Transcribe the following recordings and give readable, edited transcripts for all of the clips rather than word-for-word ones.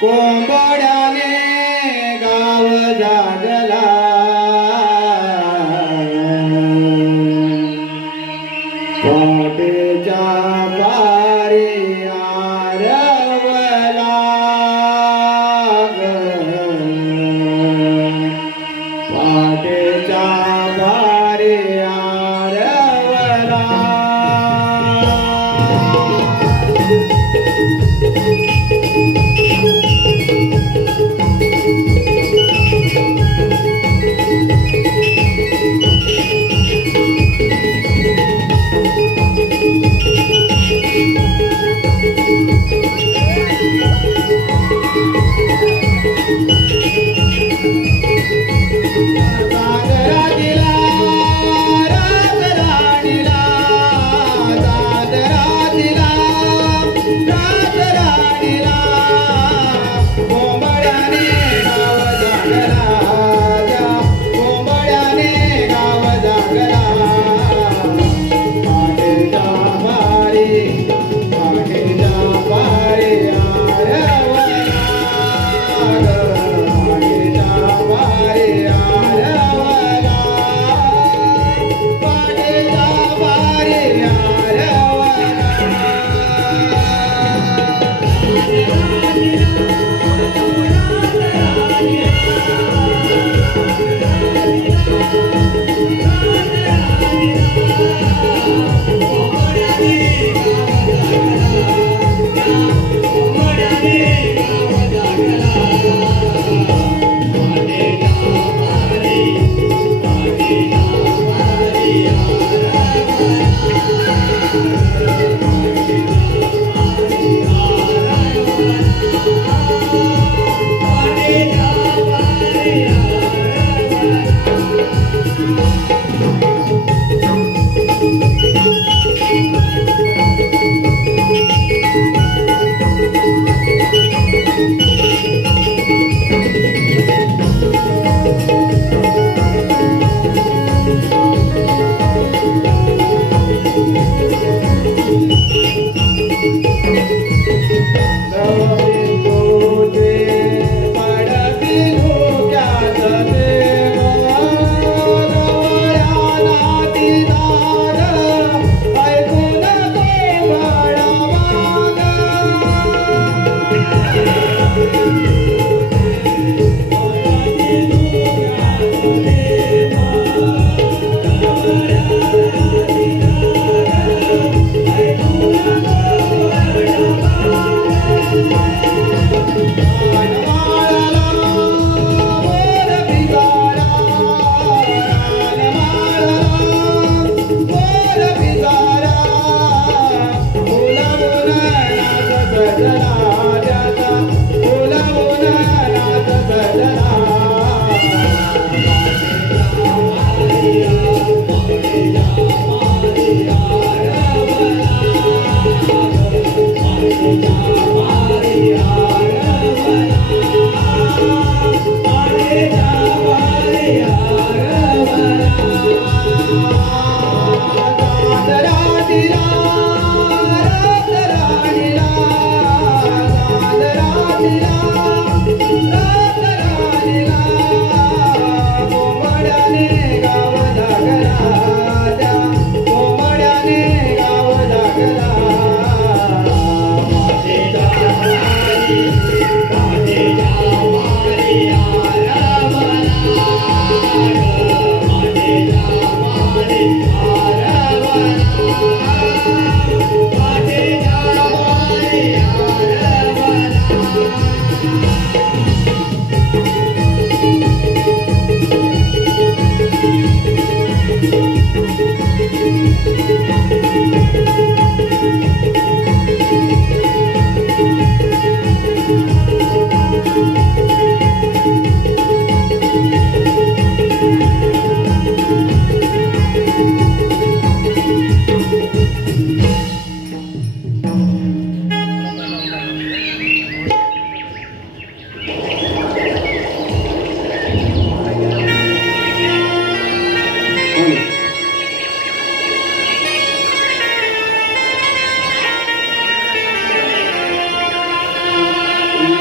कोंबड्याने गाव जागला पाटेच्या पारी आरवला पाटेच्या पारी आरवला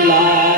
la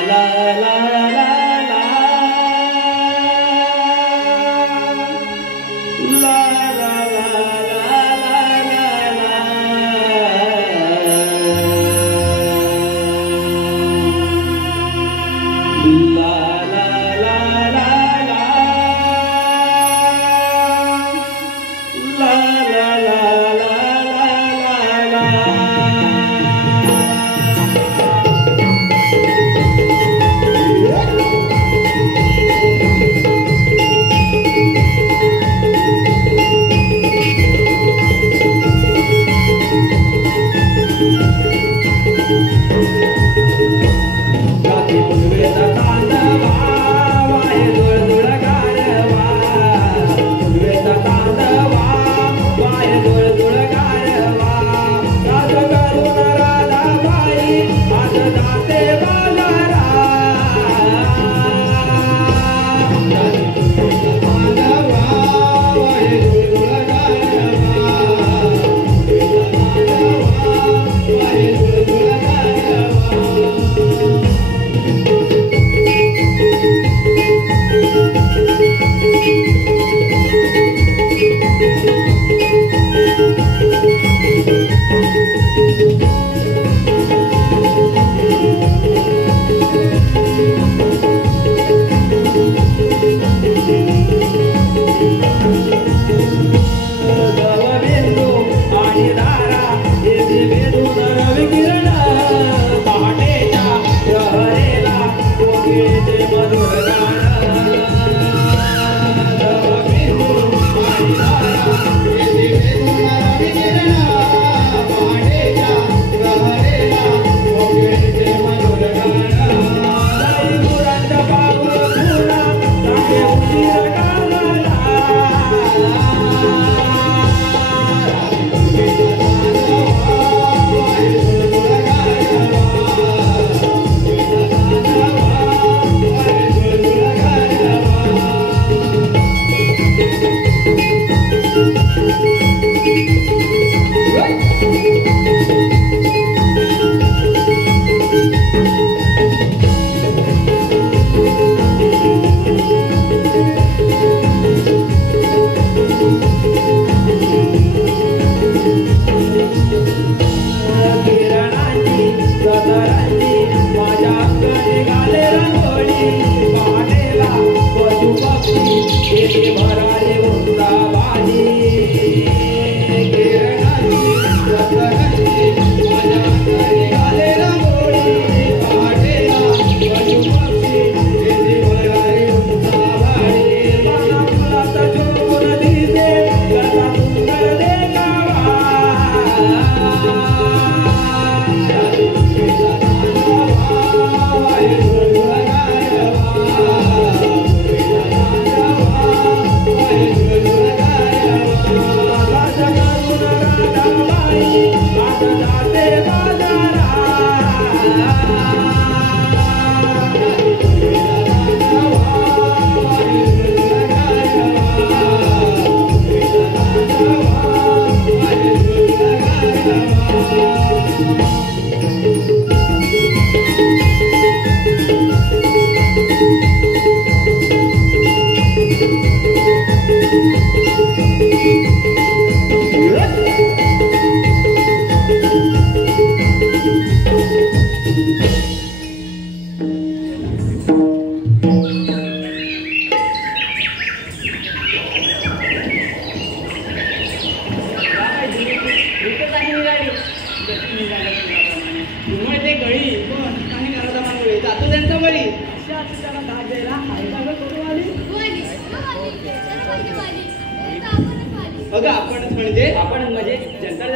अगं आपणच म्हणजे जनता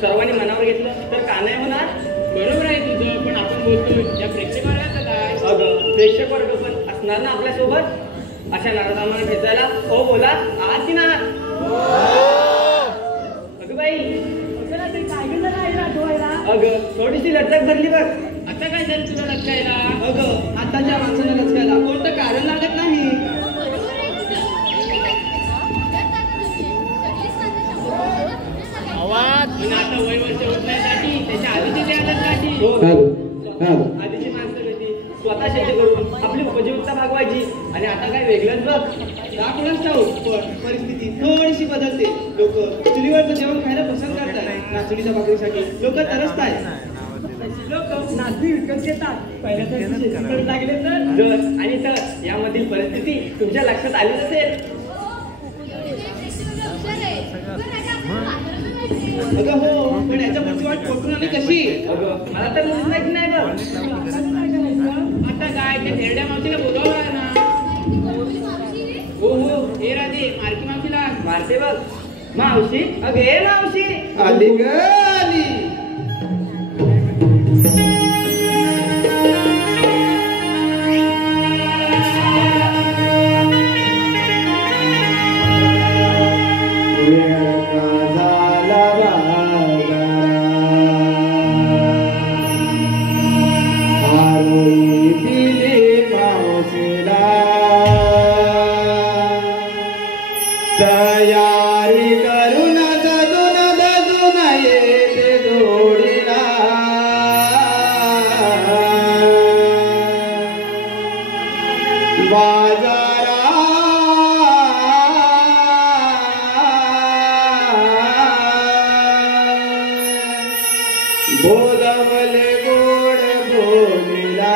सर्वांनी मनावर घेतलं तर का नाही होणार? बरोबर आहे तुझं, पण आपण बोलतो या प्रेक्षक वर्गाचं काय? अगं प्रेक्षक वर्ग पण असणार ना आपल्या सोबत. अशा नारदामाला भेटायला हो बोला आहात की ना? अगं बाई अगं थोडीशी लचक धरली बघ. आता काय झालं तुला लटकायला? अगं आताच्या माणसाला लचकायला कोणतं कारण लागत नाही. पण आता वय वर्ष होत नाही त्याच्या आधीची आदत काढली. आधीची माणसं होती स्वतः शेती करून आपली उपजीविका भागवायची. आणि आता काय वेगळंच बघ. दाखवूनच ठाऊक, पण परिस्थिती थोडीशी बदलते. लोक चुलीवरचं जेवण खायला पसंत करतात. नाचणीच्या भाकरीसाठी लोक तरसतायत. लोक नाचणी विकत घेतात. पहिल्या तर शेतीकडे लागले तर जर आणि तर यामधील परिस्थिती तुमच्या लक्षात आली नसेल. अगं हो, पण याच्या पुढची वाट कोठून आली कशी? अगं मला तर मुलीच माहिती नाही बघ. आता काय ते थेरड्या मावशीला बोलावं ना. हो हो, हे राधे मारकी मावशीला मारते बघ. मावशी अगे मावशी. आली ग आली. वेळ का झाला बाजारा, आरोळी दिली मावशीला, तयारी करून दजून येते जोडीला. बोलवले गोड बोलीला.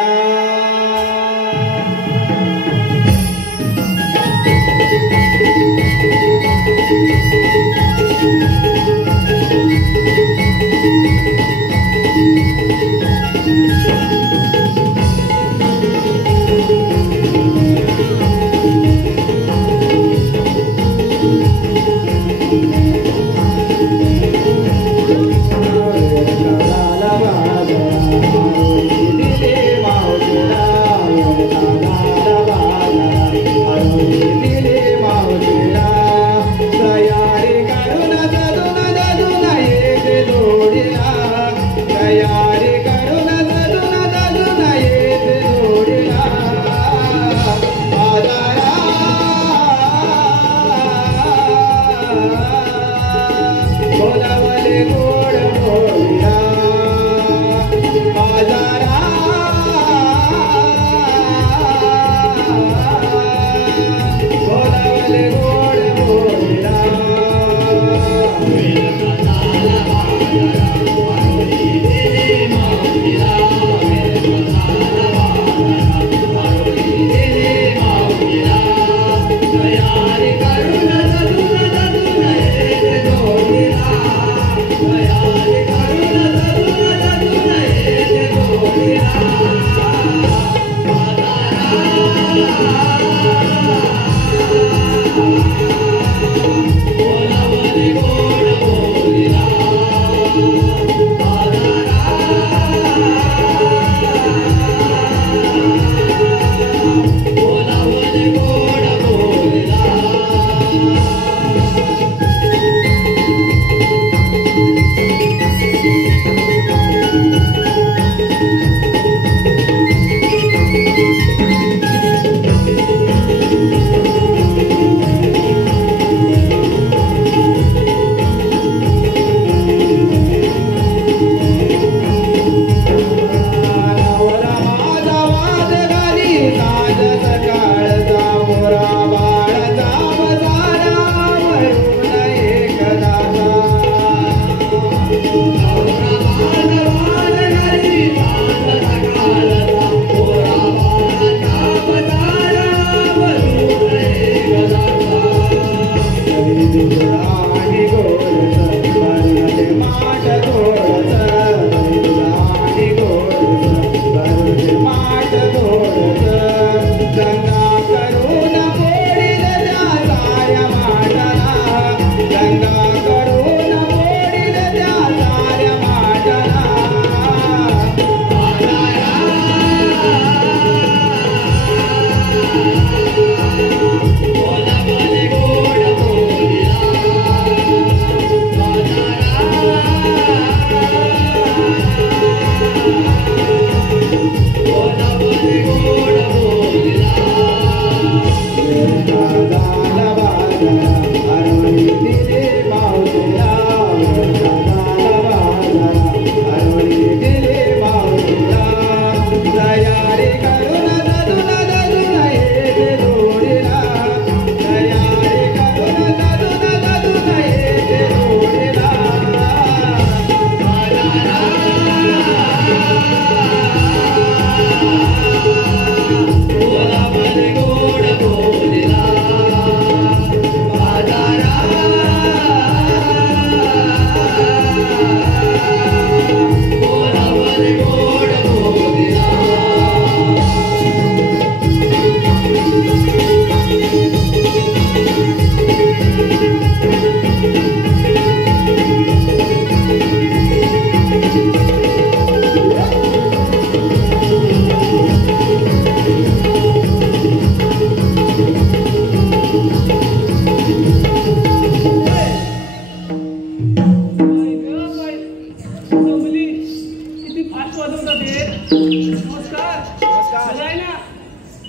बरं आहे ना?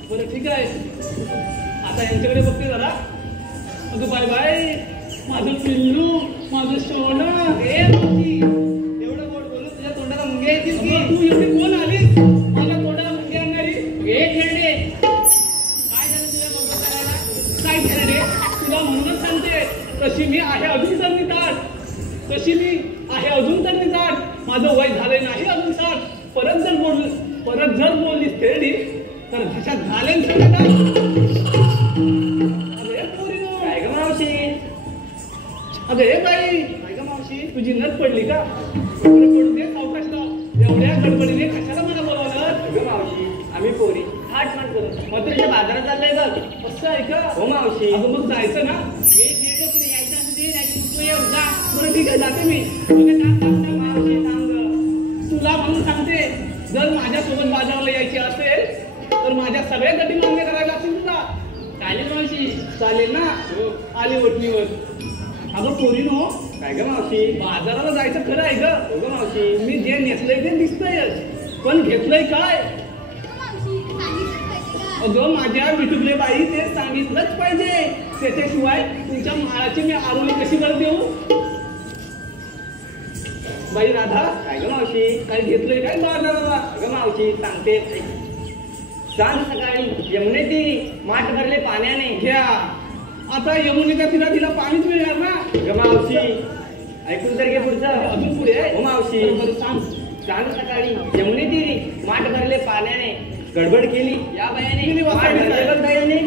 बरं ठीक आहे. आता यांच्याकडे बघते जरा. अगं बाय बाय, माझं पिल्लू, माझं सोनं. एवढं गोड बोलून तुझ्या तोंडाला मुंग्या येतील की? तू एवढी कोण आलीस माझ्या तोंडाला मुंगी आणणारी? खेळणे काय झालं तुला नोकरी करायला? काय केलं रे? तुला म्हणूनच सांगते, तशी मी आहे अजून तर निताट. तशी मी आहे अजून तर निताट. माझं वय झालंय नाही अजून 60. परत जर बोललीस तेरडी तर भाषात घालेन सगळं. अरे पोरीनो, काय ग मावशी? अगं हे बाई, काय गं मावशी? तुझी नस पडली का? बरं पडू दे, सावकाश लाव. एवढ्या गडबडीने कशाला मला बोलावलं? अगं मावशी, आम्ही पोरी थाट माट करू. मग तुझ्या बाजारात चाललंय बघ. असं आहे का? हो मावशी. अगं मग जायचं ना? हे खेळणे तुला यायचं असं दे नाही तू येऊ जा. बरं ठीक आहे, जाते मी. तुला थांब मावशी थांब ग. तुला म्हणून सांगते, जर माझ्यासोबत बाजाराला यायची असेल तर माझ्या सगळ्या गटी मान्य करायला लागतील तुला. चालेल मावशी. चालेल ना? आली वटणीवर. अगं पोरीनो, काय ग मावशी? बाजाराला जायचं खरं आहे ग. हो ग मावशी. मी जे नेसलंय ते दिसतंयच, पण घेतलंय काय? अगं माझ्या मिठुकले बाई, ते सांगितलंच पाहिजे. त्याच्याशिवाय तुमच्या माळाची मी आरोळी कशी बरं देऊ? बाई राधा, काय ग मावशी? काय घेतलंय काय बाजाराला? अगं मावशी सांगते. सांग सकाळी यमुने ती माठ भरले पाण्याने. घ्या. आता यमुनेच्या तिला पाणीच मिळणार ना? अगं मावशी ऐकून तर घे पुढचं. अजून पुढे आहे? हो मावशी. बरं सांग. सांग सकाळी यमुने ती माठ भरले पाण्याने. गडबड केली या केली बायाने. वासाडी माठ भरले बघ बायाने.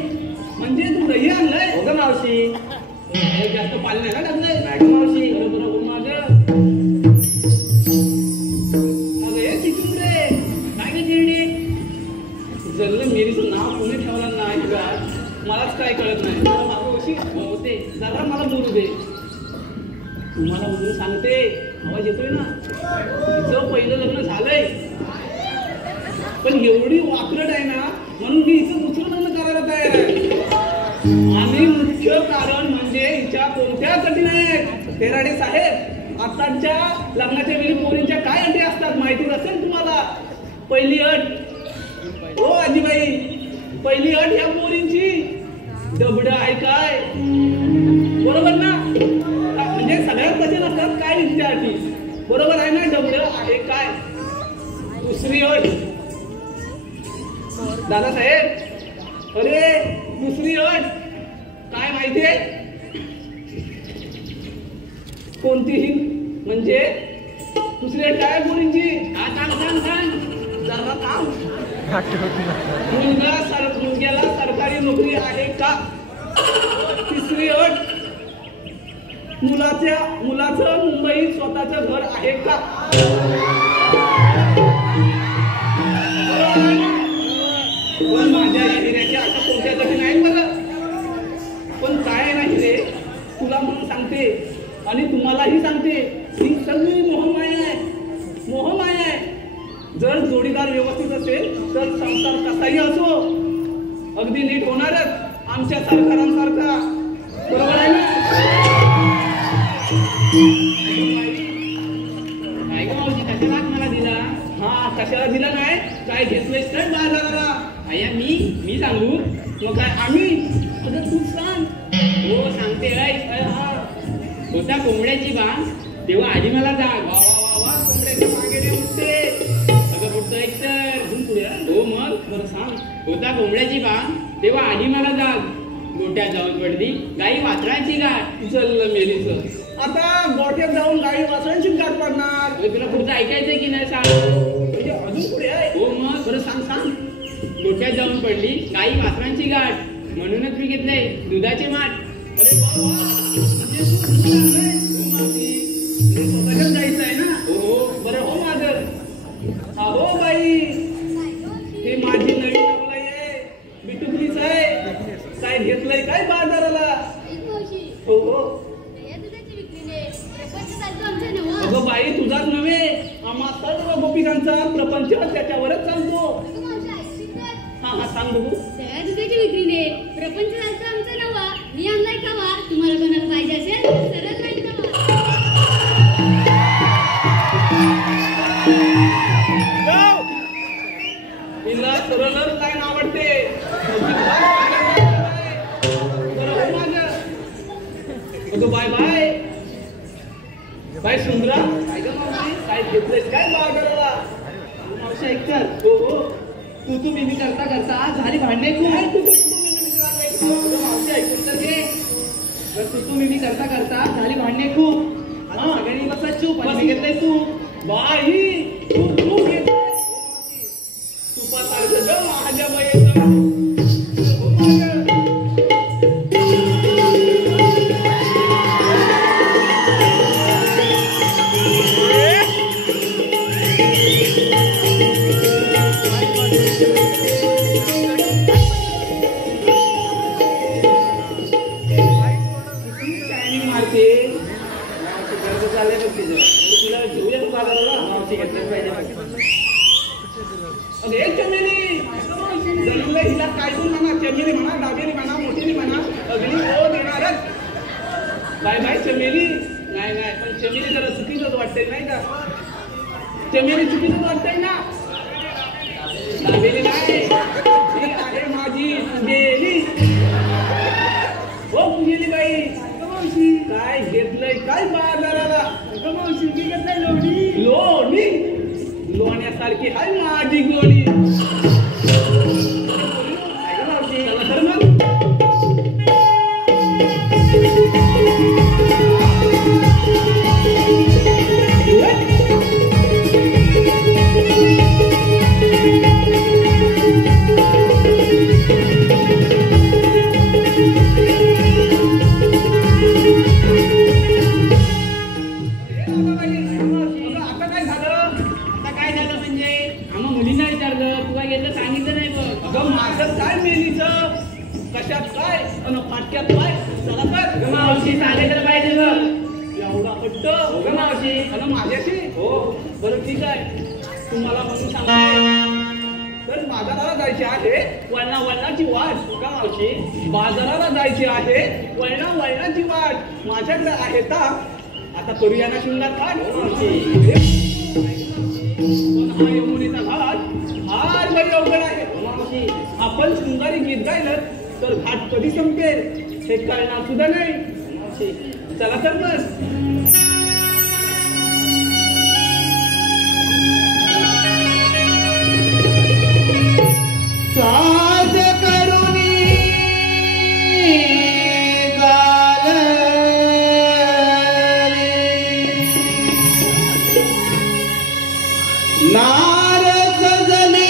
म्हणजे तू दही आणलंय? हो ग मावशी. हे जास्त पाणी नाही ना टाकलंय? काय ग मावशी? बरोबर हो माझं. अगं हे चिचून रे, काय ग चिरणे? जल्लं मेरीचं नाव कोणी ठेवलं नाही का? मलाच काय कळत नाही. जरा मागं अशी होते, जरा मला बोलू दे. तुम्हाला म्हणून सांगते, आवाज येतोय ना? तिचं पहिलं लग्न झालंय, पण एवढी वाकरट आहे ना, म्हणून मी हिचं दुसरं लग्न करायला तयार आहे. आणि मुख्य कारण म्हणजे हिच्या कोणत्या अटी नाहीत. तेराडे साहेब, आताच्या लग्नाच्या वेळी पोरींच्या काय अटी असतात माहितीच असेल तुम्हाला. पहिली अट, हो आजीबाई, पहिली अट ह्या पोरींची डबड आहे काय? बरोबर ना? म्हणजे सगळ्यात कसे नसतात काय त्या अटी, बरोबर आहे ना? डबड आहे काय? दुसरी अट दादासाहेब, अरे दुसरी अट काय माहितीये? कोणतीही म्हणजे दुसरी अट काय पोरींची? हा सांग. जरा थांब. मुलग्याला सरकारी नोकरी आहे का? तिसरी अट, मुलाचं मुंबईत स्वतःचं घर आहे का? पण माझ्या हिऱ्याच्या अशा कोणत्या गती नाही बरं. पण काय नाही रे, तुला म्हणून सांगते आणि तुम्हालाही सांगते, ही सगळी मोहमाया आहे. मोहमाया आहे. जर जोडीदार व्यवस्थित असेल तर संसार कसाही असो अगदी नीट होणारच, आमच्या सरकारांसारखा. बरोबर आहे ना? काय ग मावशी, कशाला मला दिला? हा, कशाला दिला नाही? काय घेतलंयस काय बाजाराला? अय्या मी सांगू? मग काय आम्ही? अगं तूच सांग. हो सांगते. हा, होता कोंबड्याची बाण, तेव्हा आधी मला जाग. वा वा वा वा, कोंबड्याच्या मागे उठते. अगं पुढचं एक तर. अजून पुढे आहे? हो मग. बरं सांग. होता कोंबड्याची बाण, तेव्हा आधी मला जाग. गोट्यात जाऊन पडली गाई वासरांची गाठ. चल मेलीच. आता गोट्यात जाऊन गाडी वासरांची गाठ पडणार. अगं तुला पुढचं ऐकायचंय की नाही सांग? म्हणजे अजून पुढे आहे? हो मग. बरं सांग सांग. गोट्यात जाऊन पडली गाई वासरांची गाठ, म्हणूनच मी घेतलंय दुधाचे माठ. अरे वा वा, म्हणजे तू दुसरं आणलंय? हो मावशी. म्हणजे स्वतःच्याच गाईचं आहे ना? हो. बरं हो माझं. अहो बाई, हे माझी नवीन नवलाई आहे, बिटुकलीच आहे. काय घेतलंय काय बाजाराला? हो हो. अगं बाई, तुझाच नव्हे, आम्हा सर्व गोपिकांचा प्रपंच त्याच्यावरच चालतो. हा हा, सांग बघू. त्या दुधाच्या विक्रीने प्रपंच चालतो आमचा नवा. मी आणलाय खावा. तुम्हाला कोणाला पाहिजे असेल तर सरळ लाईन खावा. हे तिला सरळच काय ना आवडते बरं हो माझं अगं बाय बाय बाय सुंदरा काय गं मावशी काय घेतलंय काय बाजाराला मावशी ऐकतात हो हो तू मी करता करता झाली भांडणे खूप मावशी ऐकून तर घे तू मी करता करता झाली भांडणे खूप आता सगळ्यांनी बसा चूप आणि मी घेतलंय तू बाई तू घेतलंय तुपासारखं ग माझ्या बाईचं हो माझं हिला काय तू म्हणा चमेली म्हणा दाबेली म्हणा मोठीली म्हणा अगदी हो देणारच बाय बाय चमेली नाही नाही पण चमेली जरा चुकीचंच वाटतंय नाही का चमेली चुकीचंच वाटतंय ना दाबेली नाही ही आहे माझी पुजेली हो पुजेली बाई मावशी काय घेतलंय काय बाजाराला मावशी मी घेतलंय लोणी लोणी लोण्यासारखी हाय माझी गोणी कशात काय आणि फाटक्यात काय चला तर मावशी सांगायला पाहिजे बघ एवढा हट्ट हो मावशी आणि माझ्याशी हो बरं ठीक आहे तुम्हाला म्हणून सांगा तर बाजाराला जायचे आहे वळणाची वाट का मावशी बाजाराला जायची आहे वळणाची वाट माझ्याकडे आहे का आता करूया ना शृंगार घाट मावशी हा यमुनेचा घाट हार बरी अवघड आहे मावशी आपण शृंगारी गीत गायलं तर घाट कधी संपेल हे कळणार सुद्धा नाही चला तर मग साज करुणी नारद जले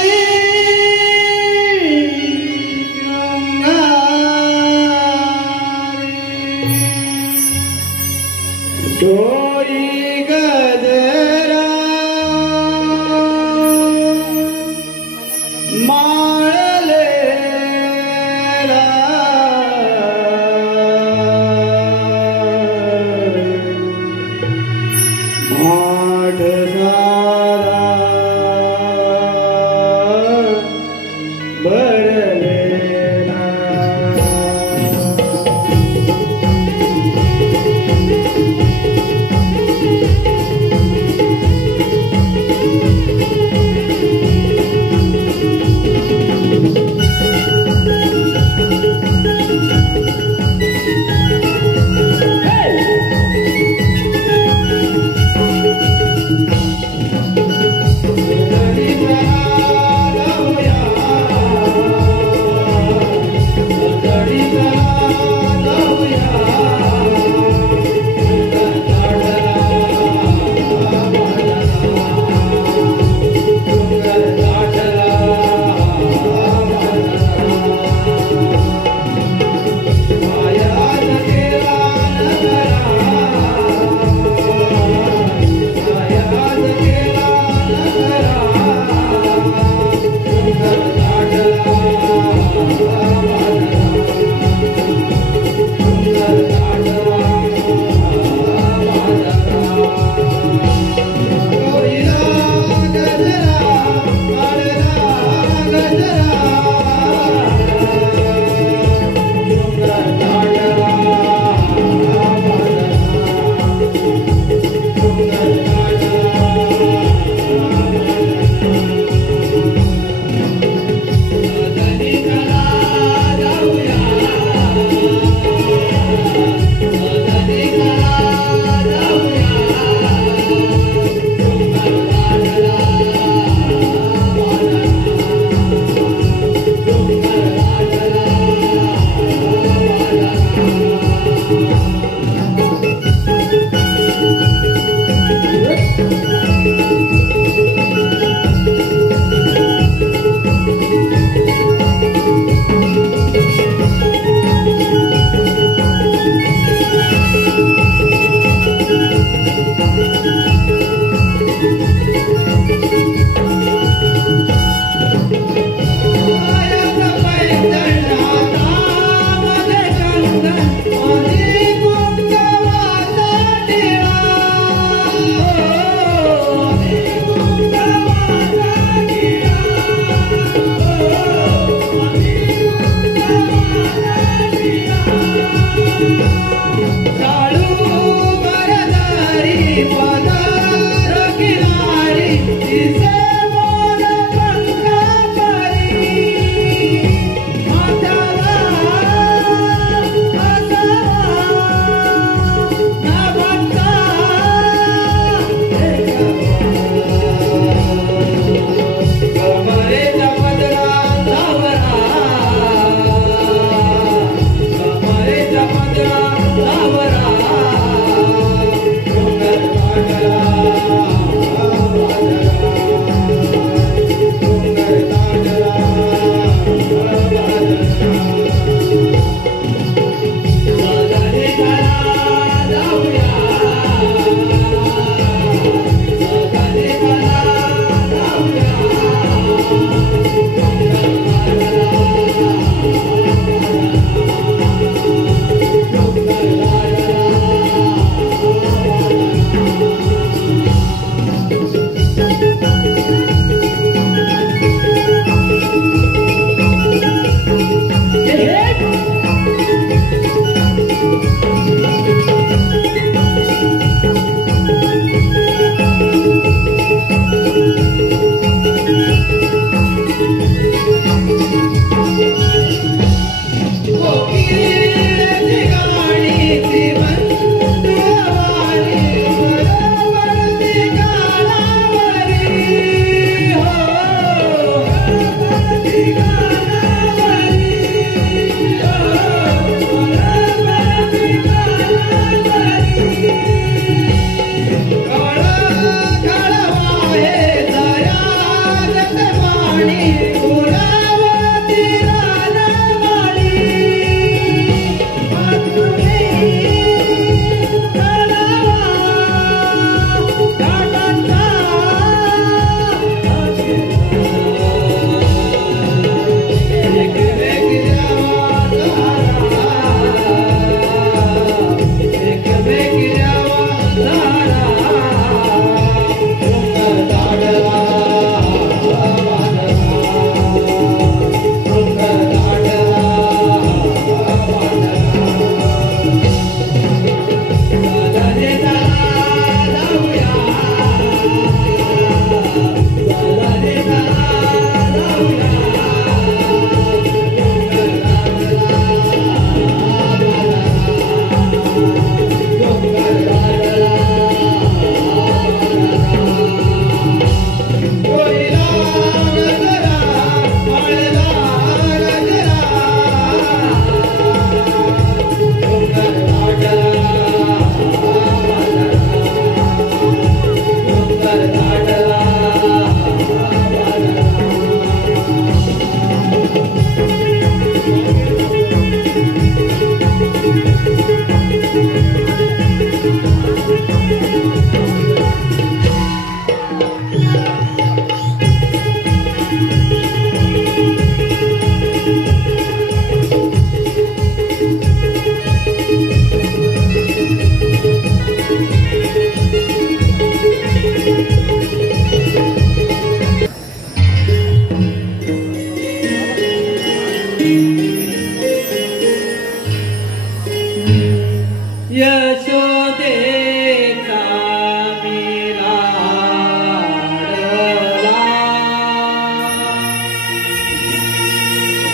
डोई गजरा माळलेला माठ सारा भरलेला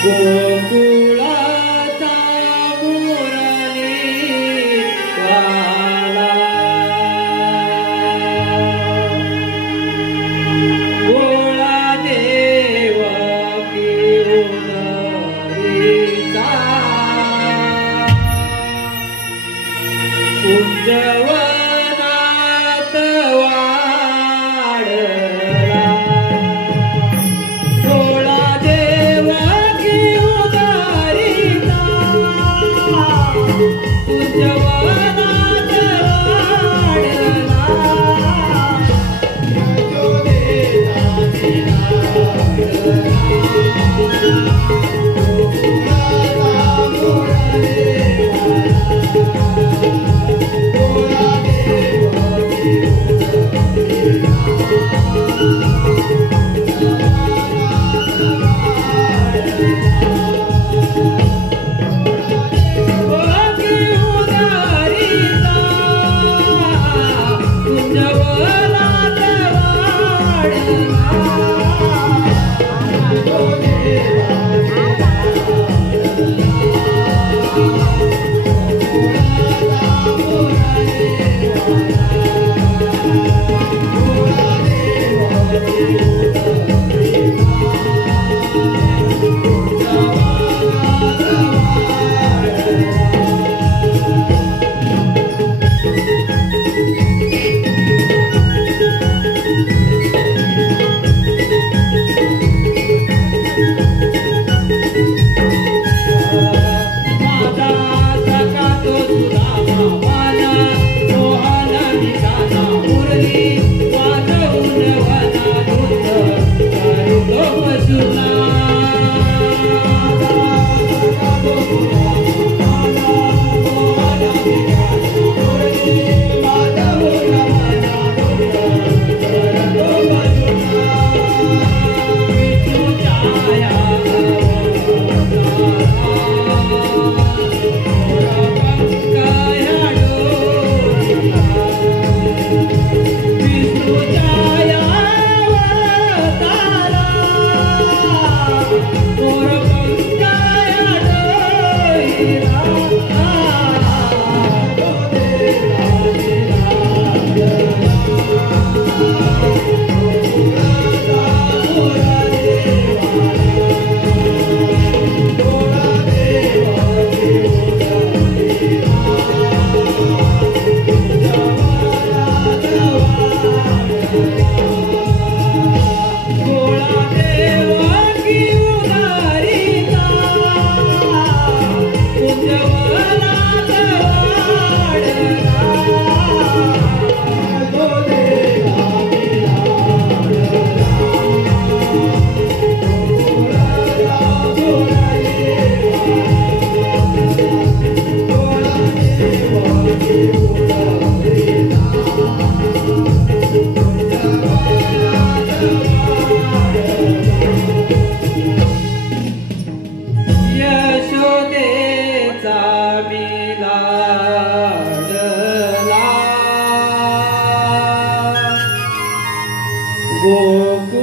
गोकुळाचा मुरली वाला गोळा देवकी उदरीचा उज्जवनात वाढला गोळा देवकी उदरीचा उज्जवनात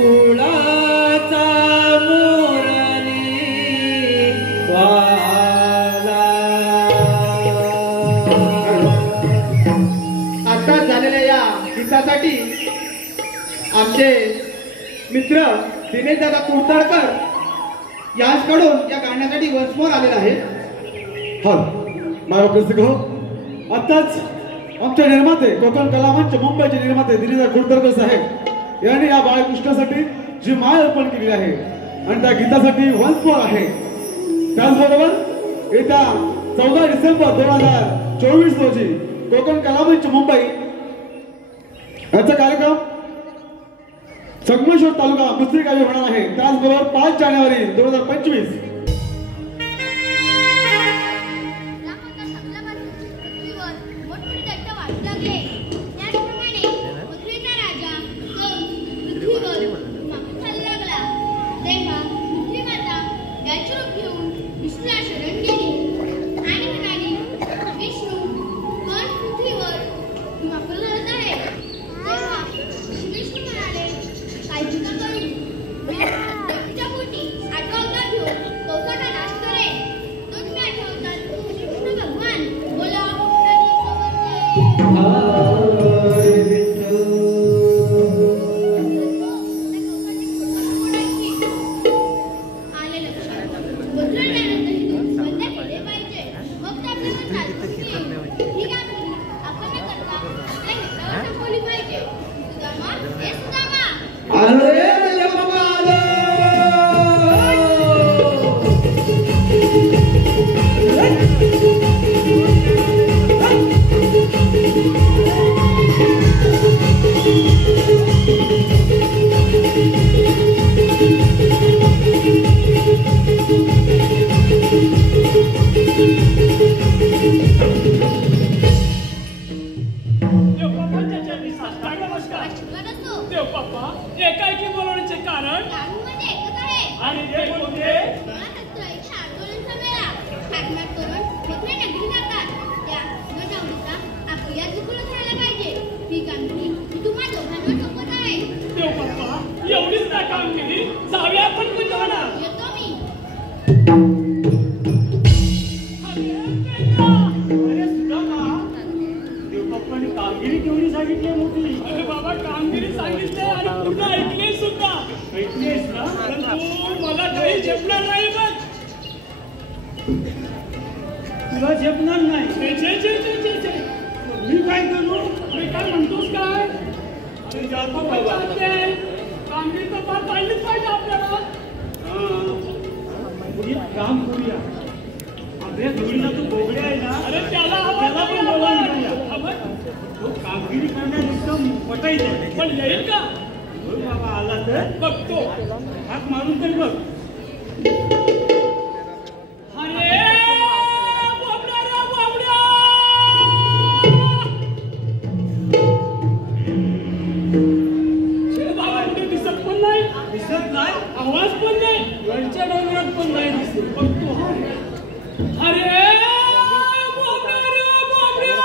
गोकुळाचा मुरली वाला. आता झालेल्या या गीतासाठी आमचे मित्र दिनेश दादा कुर्ताडकर याचकडून या गाण्यासाठी वंशमोर आलेला आहे. हा माझा प्रसिद्ध हो आताच आमचे निर्माते कोकण कलामंच मुंबईचे निर्माते दिनेश कुर्ताडकर साहेब यांनी या बाळकृष्णासाठी जी माळ अर्पण केली आहे आणि त्या गीतासाठी वंशमोर आहे. त्याचबरोबर येत्या 14 डिसेंबर 2024 रोजी कोकण कलामंच मुंबई याचा कार्यक्रम संगमेश्वर तालुका मुस्त्री गावी होणार आहे. त्याचबरोबर 5 जानेवारी 2025 कोसळल्यानंतर बंद केले पाहिजे. मग ते आपल्याला चालतं येईल. ही कामगिरी आपण न करता आपल्या मित्रावर सोपवली पाहिजे. सुदामा, हे सुदामा. आलो रे मेरे बाबा आलो. आशीर्वाद असो. देव बाप्पा एकाएकी बोलवण्याचे कारण कानूनमध्ये एकच आहे. आणि ते कोणते? महासत्ताईच्या आंदोलनाचा वेळा हातमाग करून मथुरा नगरी जातात. त्या न जाऊ देता आपल्या दुखूनच राहायला पाहिजे. ही कामगिरी मी तुम्हा दोघांवर सोपवत आहे. देव बाप्पा एवढीच ना कामगिरी जाऊया आपण कुठं येतो मी. अरे सुदामा देवबाप्पाने कामगिरी केवढी सांगितली मोठी. अरे बाबा कामगिरी सांगितली आणि पुन्हा ऐकले सुद्धा. ऐकलेस ना परंतु मला काही झेपणार नाही. बघ तुला झेपणार नाही. मी काय करू? मी काय म्हणतोस काय? अरे जातो बाबा. कामगिरी तर फार पाडलीच पाहिजे आपल्याला. काम करूया. आपल्या जोडीला तो बोगड्या आहे ना. अरे त्याला पण बोलावूया. तो कामगिरी करण्यात पटायचं पण येईल का? बाबा आला तर बघतो. हात मारून तरी बघ. अरे बोबड्या रे बोबड्या. बाबा कुठे दिसत पण नाही. दिसत नाही. आवाज पण नाही. वरच्या डोंगरात पण नाही दिसत. बघतो. अरे बोबड्या रे बोबड्या.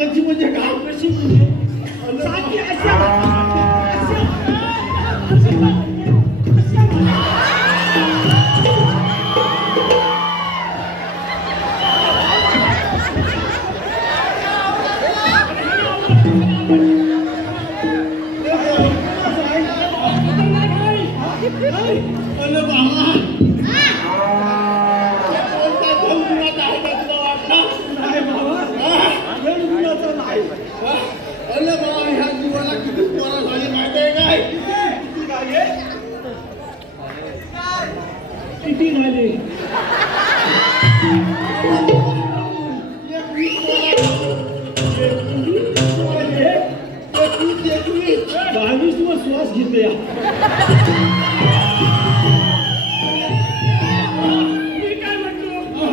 कशी म्हणजे काय कशी म्हणजे किती झाले बावीस श्वास घेतले मी काय म्हणतो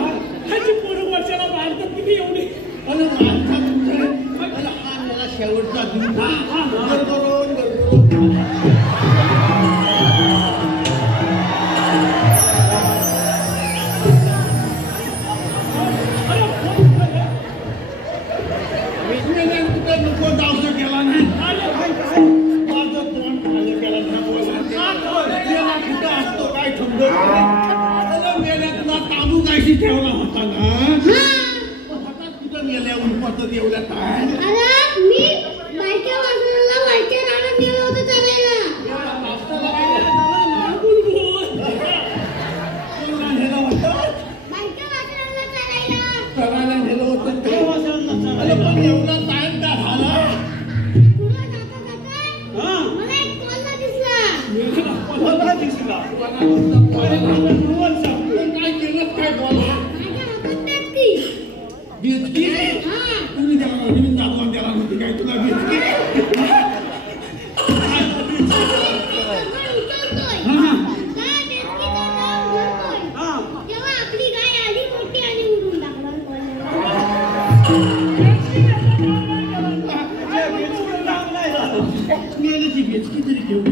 ह्याची पोरं वर्षाला भारतात किती एवढी शेवटचा नको जाऊ केला नाही माझं तोंड खाल्लं केला कुठं असतो काय समजत मेल्या तुला तांबू कायशी ठेवला होता ना हातात कुठं मेल्या उलपत एवढ्या काय मी बायक्या वाजवायला बायक्या रानात नेलं होतं चालायला बायक्या वाजवायला चालायला नेलं होतं पण एवढा टाइम का झाला पुढं जाता जाता मला एक कोल्हा दिसला काय केलं काय बोला माझ्या हातात बेटकी बिस्की तुम्ही त्याला नवीन दाखवून त्याला नव्हती काय तुला बिस्की तेव्हा आपली गाय आली मोठी आणि उडून टाकला मेल्याची बिस्की तरी घेऊन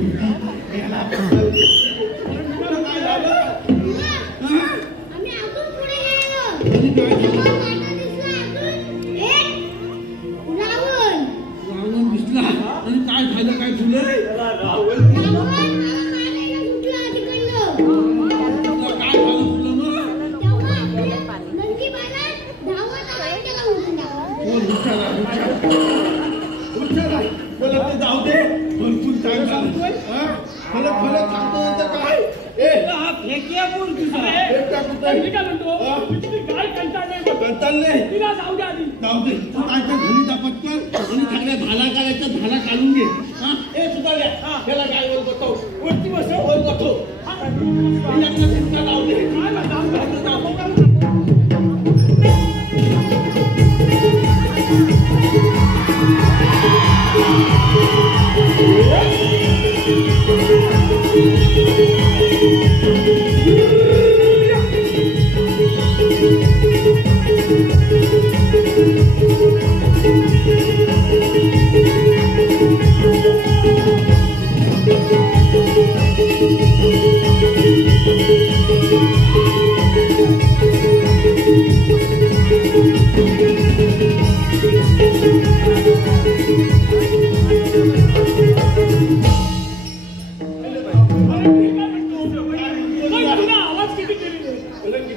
आम्ही अजून पुढे गेलो रावण दिसला आणि काय झालं काय झालं काय झालं तुला मग मला ते जाऊ दे भरपूर टाइम सांगतोय फलक फलक सांगतो तर काय जाऊ दे काय घरी दापत आणि सगळ्या झाला करायच्या झाला काढून घे हे सुद्धा त्याला काय वर बसव वरती बसव वर बसव जाऊ दे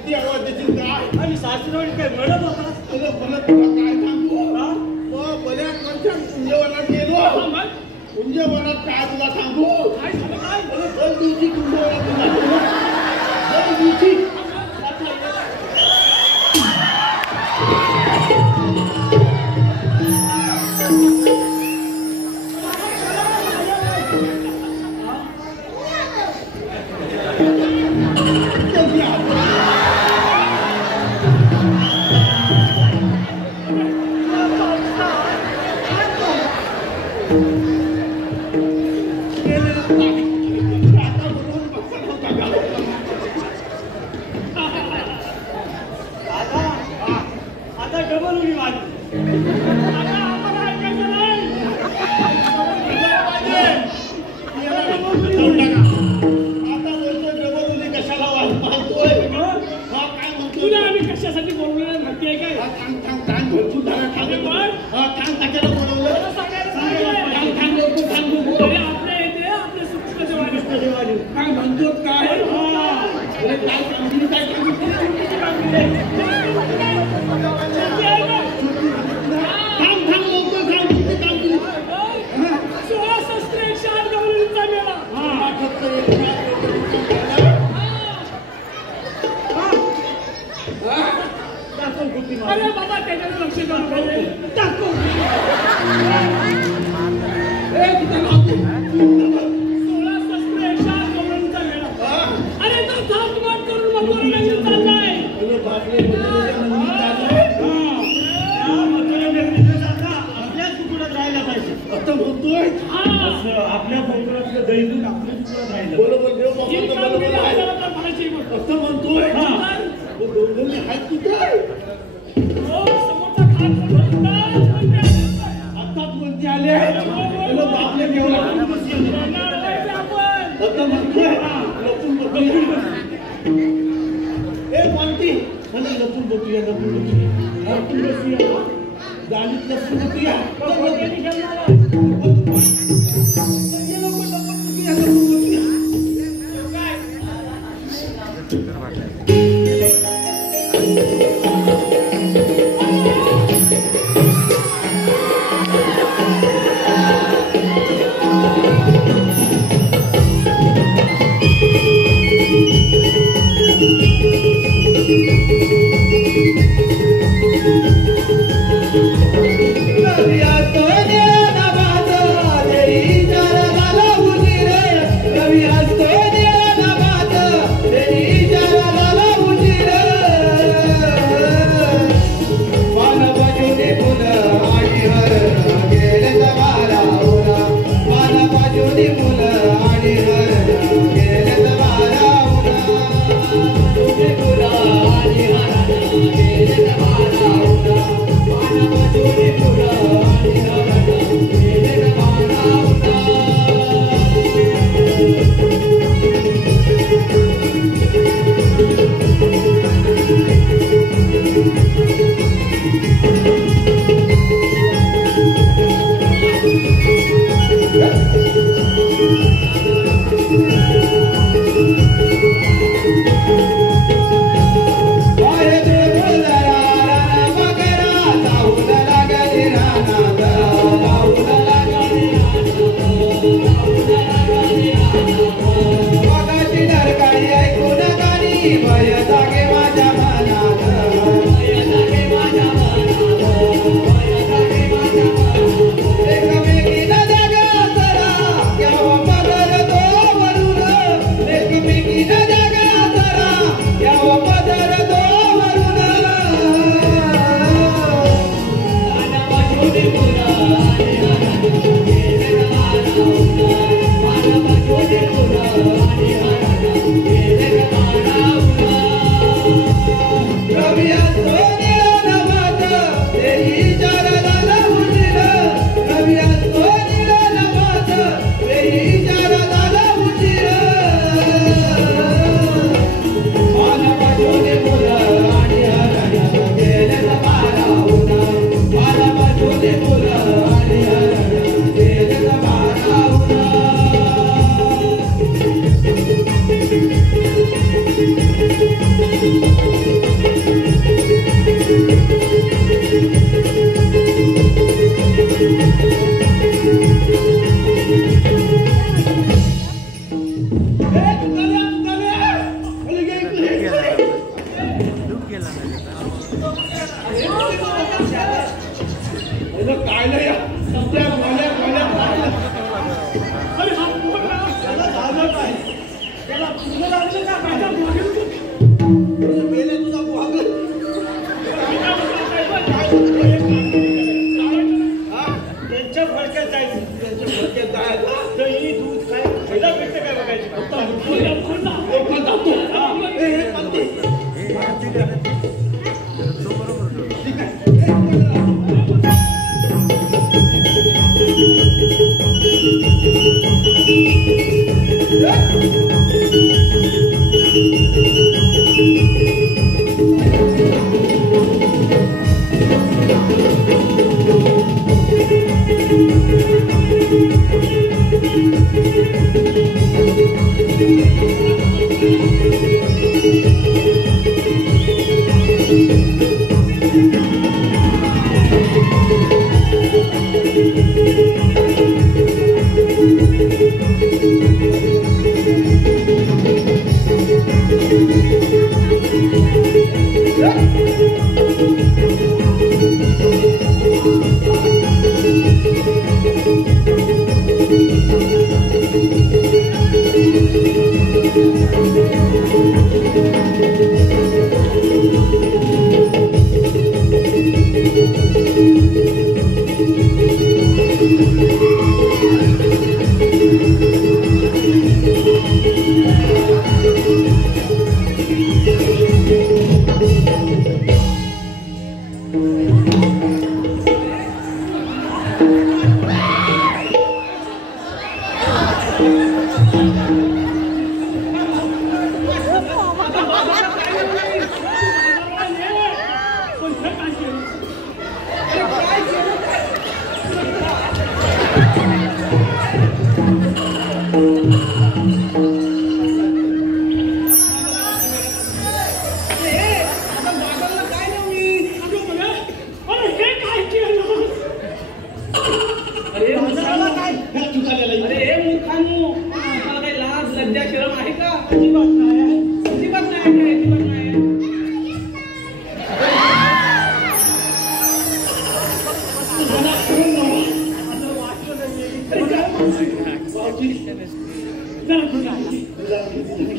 किती आवाज देतील काय आणि सासरवाडी काय रडत होता मला काय सांगू बऱ्या कोणत्या कुंजवनात गेलो कुंजवनात काय तुला सांगू काय झालं काय दोन दिवशी कुंजवनात दोन दिवशी आता डबल उडी मारली कशासाठी बोलणार माहिती आहे काय इथं राहतो. 16 शस्त्र 108 कवळ्यांचा वेळा. अरे तो थांबवाट करून मथुरा नगरी चाललाय. बापरे, मथुरेच्या नगरीत चाललाय. त्या मथुरा नगरीत जाता आपल्याच तुकड्यात राहायला पाहिजे. आता म्हणतोय असं आपल्या पोकरातलं दैनिक आपल्या तुकड्यात राहिलं. बरोबर देव ही बाबांना कामगिरी बरोबर आहे. आपल्याला तर म्हणायची गोष्ट. असं म्हणतोय तर दोघांनी हात कुठे तो समोरचा खाट पकडून आताच वरती आले. त्याला बापले घेऊन आता म्हणतोय लपून बघूया. ए मानती मला लपून बघूया, लपून बघूया, लपून बसूया. गाडीत लपून बघूया.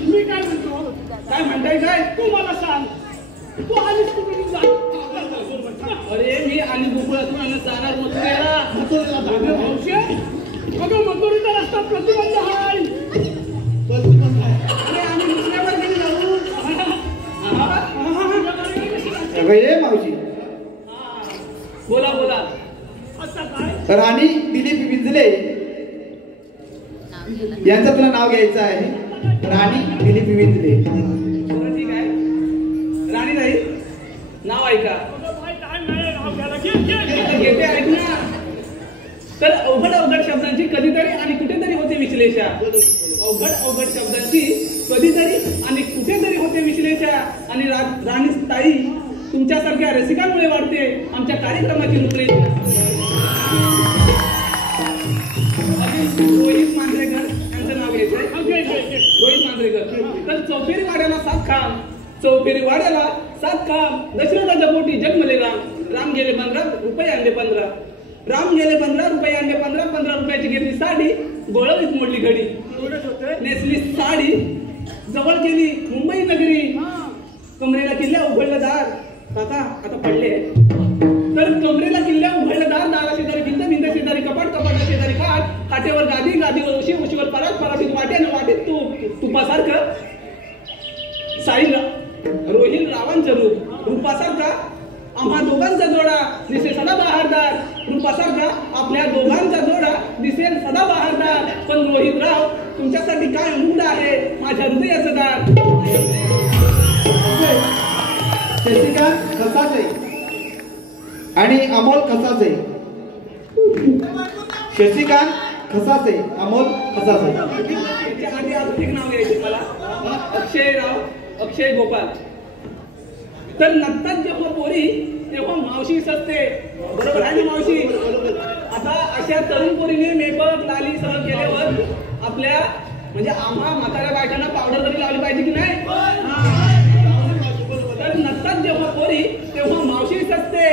मी काय म्हणतो? काय म्हणताय काय? तू मला सांग, तू आलीस कुठून जा? अरे मी आणि गोकुळातून आणि जाणार मथुरेला. अगं भाऊशे, अगं मथुरेचा रस्ता प्रतिबंध आहे. अरे आम्ही दुसऱ्यावर गेली जाऊ. ये मावशी, बोला बोला. आता काय? राणी दिलीप विंजले यांचं तुला नाव घ्यायचं आहे. राणी दिलीप विंजले. बरं, ठीक आहे. राणीताई, नाव ऐका. अगं बाई, काय नाही नाव घ्यायला. घे, घे, घे. आता घेते ऐक ना. तर अवघड अवघड शब्दांची कधीतरी आणि कुठेतरी होते विश्लेषण. अवघड अवघड शब्दांची कधीतरी आणि कुठेतरी होते विश्लेषण. आणि राणीताई तुमच्यासारख्या रसिकांमुळे वाढते आमच्या कार्यक्रमाची रूपरेषा. रोहित मांजरेकर यांचं नाव घ्यायचंय. रोहित मांजरेकर. तर चौफेरी वाड्याला 7 खांब, चौफेरी वाड्याला 7 खांब. दशरथाच्या पोटी जन्मले राम. राम गेले 15, रुपये आणले 15. राम गेले 15, रुपये आणले 15. 15 रुपयाची घेतली साडी, गोळवीत मोडली घडी. नेसली साडी, जवळ केली मुंबई नगरी. कमरेला किल्ल्या उघडलं दार. काका आता पडले. तर कमरेला किल्ल्या उघडलं दार. दारा शेजारी भिंत, भिंत शेजारी कपाट, कपाटा शेजारी खाट. खाटेवर गादी, गादीवर उशी, उशीवर परात, परातीत वाट्यानं, वाटेत तुपासारखं साईल रोहिल रावांचं रूप. रूपासारखा आम्हा दोघांचा जोडा दिसेल सदा बहारदार. रूपासारखा आपल्या दोघांचा जोडा दिसेल सदा बहारदार. पण रोहितराव तुमच्यासाठी काय मुग्ध आहे माझ्या हृदयाचं दार. शशिकांत खसाचे आणि अमोल खसाचे. शशिकांत खसाचे, अमोल खसाचे. त्याच्या आधी अजून एक नाव घ्यायचे मला. अक्षय गोपाल. तर नंतर जेव्हा पोरी तेव्हा मावशी सजते. बरोबर आहे ना मावशी? आता अशा तरुण पोरीने मेकअप लाली सह केल्यावर आपल्या म्हणजे आम्हा म्हाताऱ्या बायकांना पावडर तरी लावली पाहिजे की नाही? तर नंतर जेव्हा पोरी तेव्हा मावशी सजते.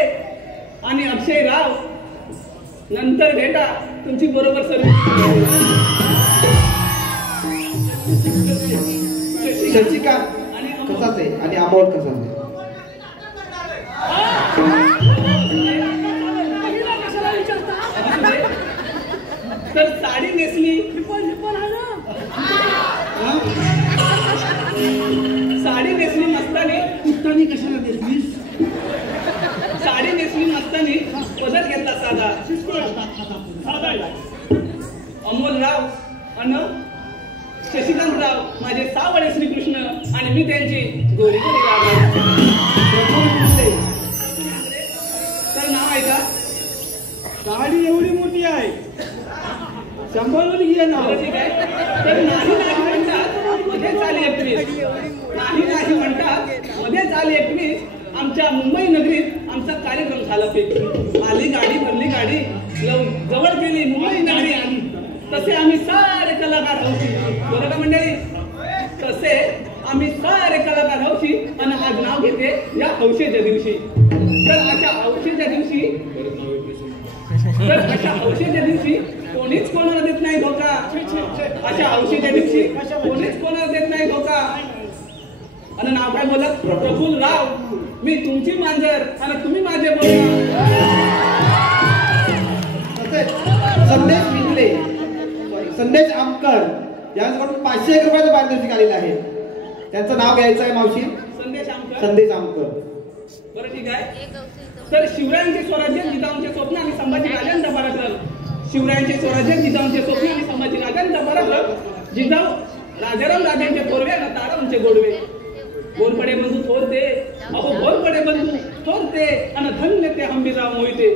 आणि अक्षयराव नंतर भेटा तुमची बरोबर सर्विस. शशिकांत खसाचे आणि अमोल खसाचे. तर साडी नेसली, साडी नेसली मस्तानी. कुठतानी कशाला देसलीस? साडी नेसली मस्तानी, पदर घेतला साधा. अमोलराव अन शशिकांतराव माझे सावळे श्रीकृष्ण आणि मी त्यांची गोरी गोरी गाव. तर नाव आहे का? गाडी एवढी मोठी आहे, सांभाळून घे ना. ठीक आहे. तर नाही नाही म्हणतात मध्येच आली 21. नाही नाही म्हणतात मध्येच आली 21. आमच्या मुंबई नगरीत आमचा कार्यक्रम झाला फिक्स. आली गाडी, भरली गाडी, जवळ गेली मुंबई नगरी. तसे आम्ही सारे कलाकार हौशी. बरं का मंडळी? तसे आम्ही सारे कलाकार हौशी. आणि आज नाव घेते या हौशेच्या दिवशी. तर अशा हौशेच्या दिवशी कोणीच कोणाला देत नाही धोका. अशा हौशेच्या दिवशी कोणीच कोणाला देत नाही धोका. आणि नाव काय बोलत? प्रफुल्ल राव. मी तुमची मांजर आणि तुम्ही माझे बोलणार. संदेश विंजले, संदेश आमकर यांच्याकडून 501 रुपयाचं पारितोषिक आलेलं आहे. त्यांचं नाव घ्यायचं आहे मावशी. संदेश आमकर. संदेश आमकर. बरं, ठीक आहे. तर शिवरायांचे स्वराज्य जिजाऊंचे स्वप्न आणि संभाजी राजांचा पराक्रम. शिवरायांचे स्वराज्य जिजाऊंचे स्वप्न आणि संभाजी राजांचा पराक्रम. जिजाऊ राजाराम राजांचे थोरवे आणि तारांचे गोडवे. गोरपडे बंधू थोरते, अहो गोरपडे बंधू थोरते आणि धन्य ते हंबीराव मोहिते.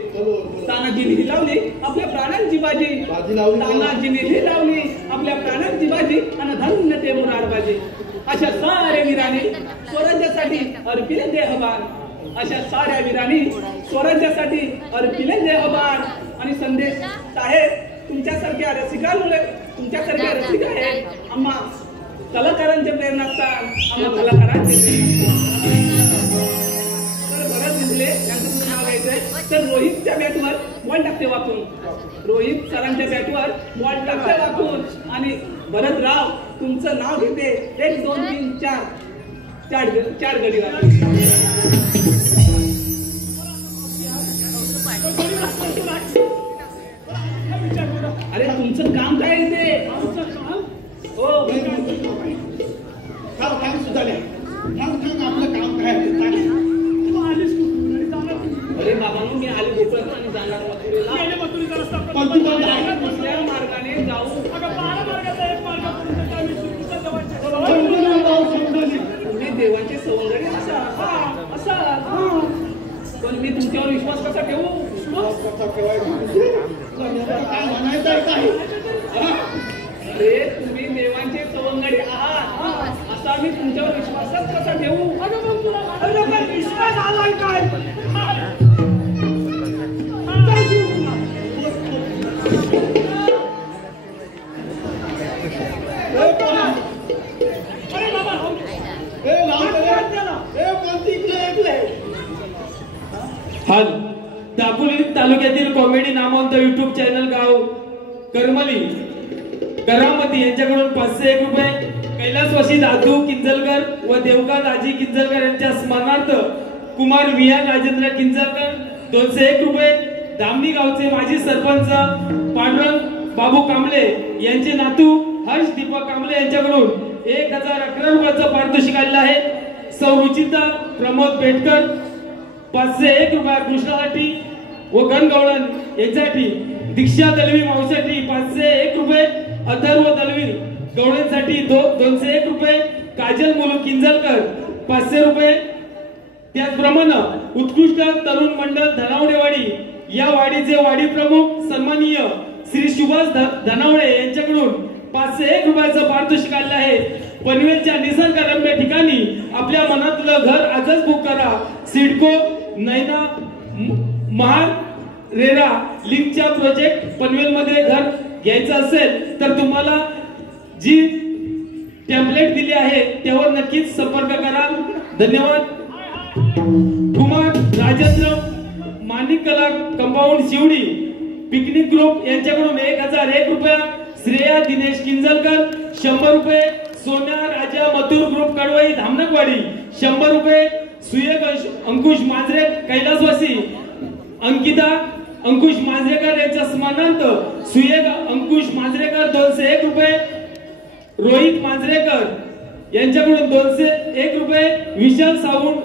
तानाजीने ही लावली आपल्या प्राणांची बाजी. तानाजीने ही लावली आपल्या प्राणांची बाजी आणि धन्य ते मुरारबाजी. अशा साऱ्या वीरांनी स्वराज्यासाठी अर्पिले देहबान. अशा साऱ्या वीरांनी स्वराज्यासाठी अर्पिले देहबान. आणि संदेश साहेब तुमच्यासारख्या रसिकांमुळे तुमच्यासारख्या रसिक आहेत आम्हा कलाकारांचे प्रेरणास्थान. आम्हा कलाकारांचे तर भरत दिसले यांचं नाव घ्यायचंय तर रोहितच्या बॅटवर बॉल टाकते वाकून. रोहित सरांच्या बॅटवर बॉल टाकते वाकून. आणि भरतराव तुमचं नाव घेते 1 2 3 4 गडी वाकून. अरे तुमचं काम काय आहे ते? हो थांब सुद्धा आपलं काम काय आहे? अरे बाबांनो मी आले गोकुळातून आणि जाणार मथुरेला. पण तू बंद आहे. दुसऱ्या मार्गाने जाऊ. तुम्ही देवांचे सवंगडी असा पण मी तुमच्यावर विश्वास कसा ठेवू? काय म्हणायचं आहे? अरे तुम्ही देवांचे सवंगडी आहात असा मी तुमच्यावर विश्वासच कसा ठेवू? विश्वास आलाय काय? हाल दापोली तालुक्यातील कॉमेडी नामवंत युट्यूब चॅनल गाव करमली करामती यांच्याकडून 501 रुपये. कैलासवासी दादू किंजलकर व देवगा दाजी किंजलकर यांच्या स्मरणार्थ कुमार विहान राजेंद्र किंजलकर 201 रुपये. धामणी गावचे माजी सरपंच पांडुरंग बाबू कांबळे यांचे नातू हर्ष दीपक कांबळे यांच्याकडून 1011 रुपयाचं पारितोषिक आलेलं आहे. सौरुचिता प्रमोद पेटकर 501 रुपया कृष्णासाठी व गणगवळण यांच्यासाठी. दीक्षा दलवी मावसाठी 501 रुपये. अथर्व दलवी गवळणसाठी 201 रुपये. काजल मुलू किंजलकर 500 रुपये. त्याचप्रमाणे उत्कृष्ट तरुण मंडळ धनावडेवाडी या वाडीचे वाडी प्रमुख सन्माननीय श्री सुभाष धनावडे यांच्याकडून 501 रुपयाचं पारितोषिक आलेलं आहे. पनवेलच्या निसर्गरम्य ठिकाणी आपल्या मनातलं घर आजच बुक करा. सिडको नैना महार रेरा लिंकच्या प्रोजेक्ट पनवेल मध्ये घर घ्यायचं असेल तर तुम्हाला जी टेम्पलेट दिली आहे त्यावर नक्कीच संपर्क करा. धन्यवाद. कुमार राजेंद्र माणिक कला कंपाऊंड शिवडी पिकनिक ग्रुप यांच्याकडून 1001 रुपया. श्रेया दिनेश किंजलकर 100 रुपये. सोन्या राजा मथुर ग्रुप कडवई धामनकवाडी 100 रुपये. सुयग अंकुश मांजरे कैलासवासी अंकिता अंकुश मांजरेकर यांच्या स्मरणार्थ सुयग अंकुश मांजरेकर 201 रुपये. रोहित मांजरेकर यांच्याकडून 201 रुपये. विशाल सावंत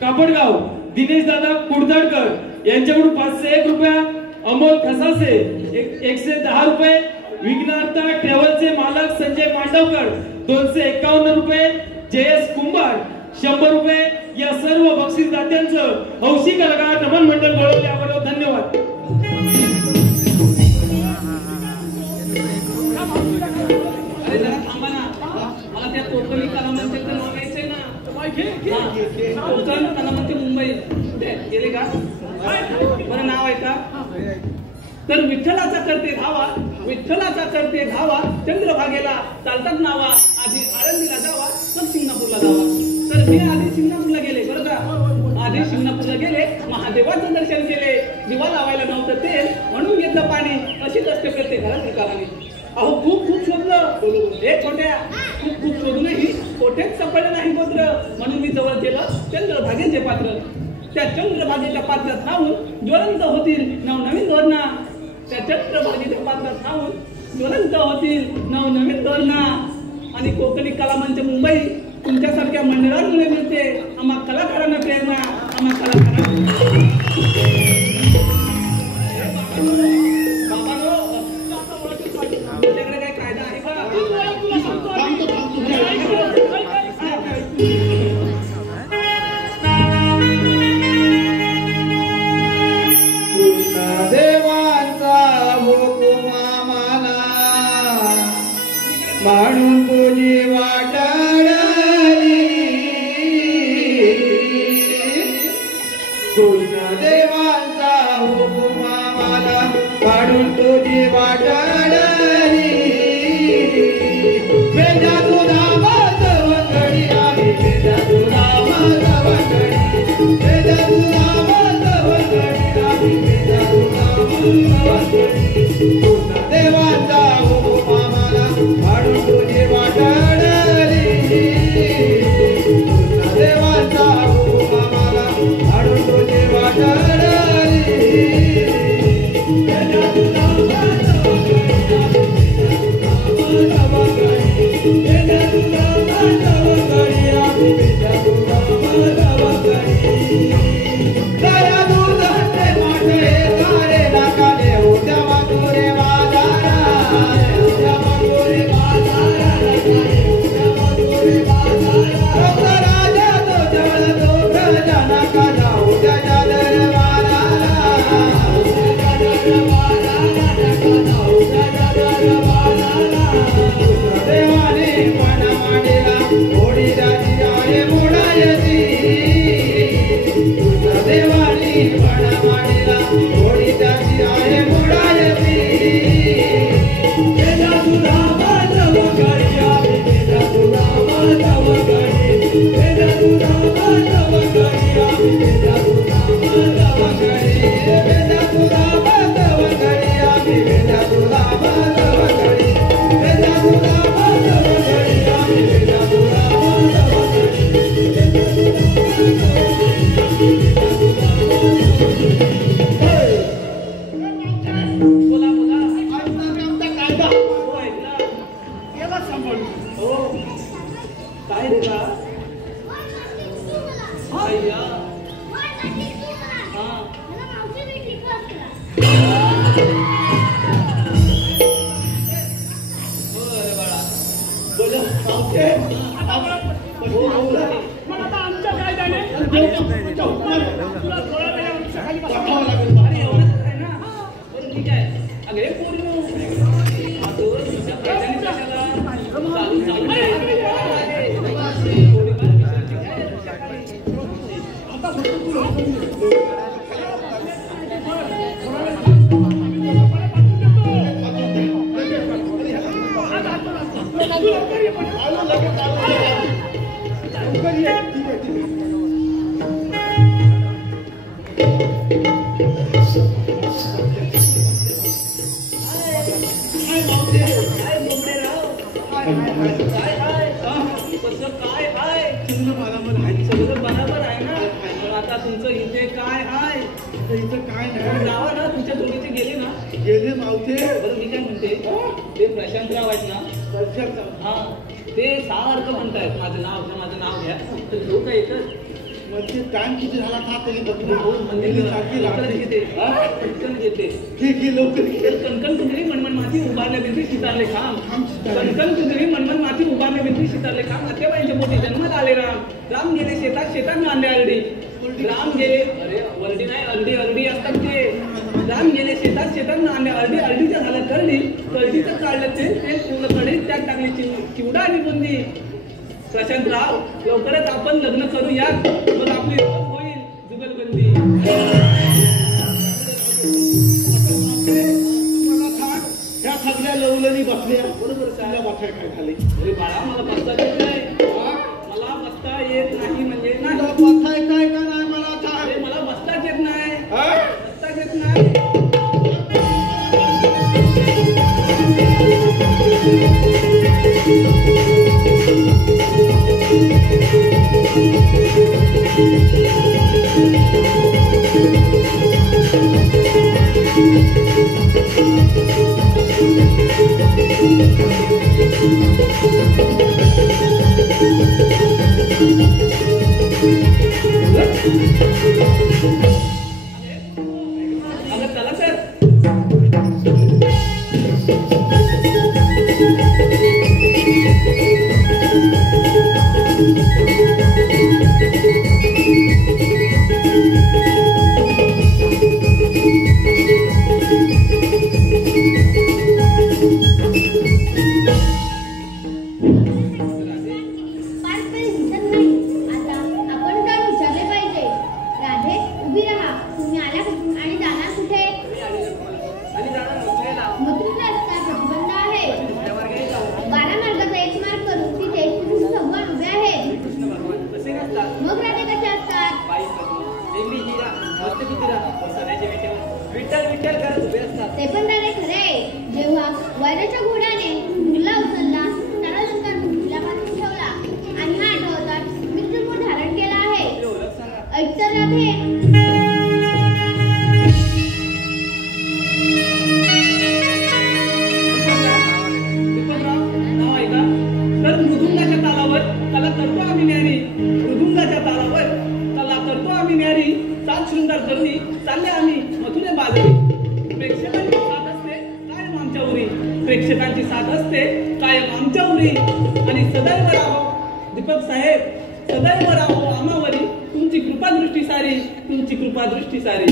कापडगाव दिनेश दादा कुडदडकर यांच्याकडून 501 रुपया. अमोल खसासे 110 रुपये. विघ्नार्था ट्रॅव्हलचे मालक संजय मांडवकर 251 रुपये. जयेश कुंभार 100 रुपये. या सर्व बक्षीस दात्यांचं हौशी कलाकार नमन मंडळ गोळवले याबरोबर धन्यवाद. अरे जरा थांबा ना मला त्या कोकणी कलामंचाचं नाव घ्यायचंय ना. कोकण कलामंच मुंबई गेले का? बरं नाव आहे का? तर विठ्ठलाचा करते धावा विठ्ठलाचा करते धावा चंद्रभागेला चालतात नावा. आधी आळंदीला जावा तर शिंगणापूरला जावा. तर मी आधी शिंगणापूरला गेले बरं का. आधी शिंगणापूरला गेले महादेवाचं दर्शन केले. दिवा लावायला नव्हतं तेल म्हणून घेतलं पाणी. अशीच असते प्रत्येक घरात निकालाने. अहो खूप शोधलं हे छोट्या खूप शोधूनही कोठेच सापडलं नाही गोत्र. म्हणून मी जवळ गेलं चंद्रभागेचे पात्र. त्या चंद्रभागेच्या पात्रात राहून ज्वलंत होतील नवनवीन धोरणा. त्या चंद्रभागेच्या पात्रात राहून ज्वलंत होतील नवनवीन धोरणा. आणि कोकणी कलामंच मुंबई तुमच्यासारख्या मंडळांमुळे मिळते. आम्हा कलाकारांना प्रेरणा. आम्हा कलाकारांना तुमच्याकडे काही कायदा आहे का? म्हणून तुझी वाटाडली कृष्ण देवांचा हुकुम आम्हाला काढून तुझी वाटाडली वेदा तुझा वंगडी आम्ही वेदा तुझा वंगडी वेदा तुझा वंगडी आम्ही वेदा तुझा वंगडी कृष्ण देवांचा हुकुम आम्हाला काढून तुझी वाटाडली कृष्ण देवांचा हुकुम आम्हाला काढून तुझी वाटाडली वेदा तुझा गेले मावते बरं मी काय म्हणते ते प्रशांतराव आहेत ना हा ते सारखं म्हणतायत माझं नाव घ्या तर लोक का एकच म्हणजे टाइम किती झाला था तरी पटकन घेते घे लवकर कणकण कुंजरी मनमन माती उभारल्या भिंती शितारले खांब कणकण कुंजरी मनमन माती उभारल्या भिंती शितारले खांब आत्याबाईंच्या पोटी जन्मात आले राम गेले शेतात नांदे आरडी राम गेले अरे वरडी नाही अरडी असतात ते राम गेले शेतात नांदे अरडीच्या झाल्या कळडीचं काढलं तेल पूर्ण कढईत त्यात टाकली चिवडा आणि बुंदी प्रशांतराव लवकरच आपण लग्न करूया मग आपली होईल जुगलबंदी ह्या सगळ्या लवलनी बसल्या बरोबर तुला बसाय काय झाले अरे बाळा मला बसता येत नाही मला बसता येत नाही म्हणजे नाही बसाय काय का नाही मला अरे मला बसताच येत नाही हा? बसताच येत नाही अगं चला सर दरवाजाच्या घोड्याने मुरला उचलला, त्याला नंतर मुठीला बांधून ठेवला आणि हा आठवतात मृत्यूमूळ धारण केला आहे. ऐकतर राधे. दीपकराव, नाव ऐका. तर मृदुंगाच्या तालावर त्याला करतो आम्ही न्यारी. मृदुंगाच्या तालावर त्याला करतो आम्ही न्यारी. 7 शृंगार धरणी चालले आम्ही मथुरे बाजारी. प्रेक्षकांची साथ असते कायम आमच्या उरी. प्रेक्षकांची साथ असते कायम आमच्या उरी. आणि सदैव राहो दीपक साहेब, सदैव राहो आम्हावरी तुमची कृपा दृष्टी सारी, तुमची कृपा दृष्टी सारी.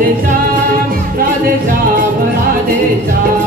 राधे श्याम राधे श्याम राधे श्याम